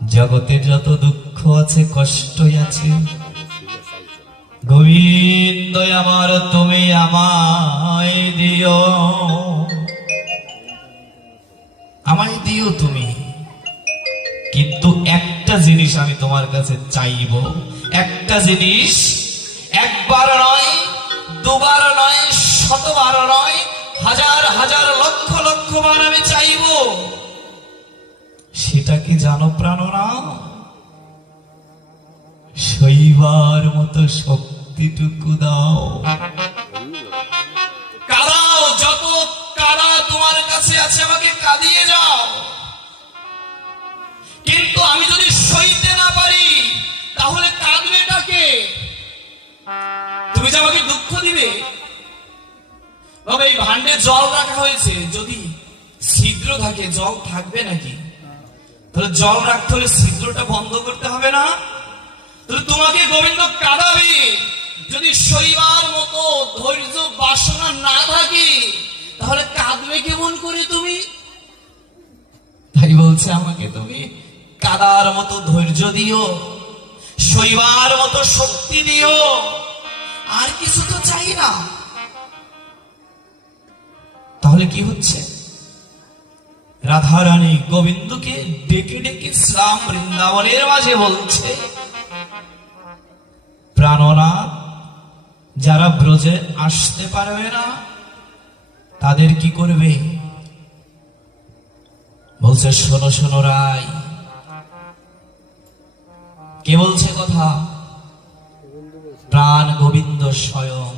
জগতে যত দুঃখ আছে, কষ্ট আছে, গোবিন্দ আমার তুমি আমায় দিও, আমায় দিও তুমি। কিন্তু একটা জিনিস আমি তোমার কাছে চাইব, একটা জিনিস, একবার নয়, দুবার নয়, শতবার নয়, হাজার হাজার লক্ষ লক্ষ বার আমি চাইব। সেটা কি জানো প্রাণনা? শৈবার মতো শক্তিটুকু দাও। কাঁদাও, যত কাঁদা তোমার কাছে আছে আমাকে কাঁদিয়ে যাও। কিন্তু আমি যদি সইতে না পারি তাহলে কাঁদবেটাকে? তুমি যে আমাকে দুঃখ দিবে। বাবা, এই ভান্ডে জল রাখা হয়েছে, যদি ছিদ্র থাকে জল থাকবে নাকি? তাহলে জল রাখতে হলে ছিদ্রটা বন্ধ করতে হবে না? তাহলে তোমাকে গোবিন্দ কাঁদাবে। যদি সইবার মতো ধৈর্য বাসনা না থাকে তাহলে কাঁদবে কেমন করে তুমি? তাই বলছে আমাকে তুমি কাঁদার মতো ধৈর্য দিও, সইবার মতো শক্তি দিও, আর কিছু তো চাই না। তাহলে কি হচ্ছে? রাধারানী গোবিন্দকে ডেকে ডেকে শ্যাম বৃন্দাবনের মাঝে বলছে, প্রাণনা, যারা ব্রজে আসতে পারবে না তাদের কি করবে? বলছে, শোনো শোনো রাই। কে বলছে কথা? প্রাণ গোবিন্দ স্বয়ং।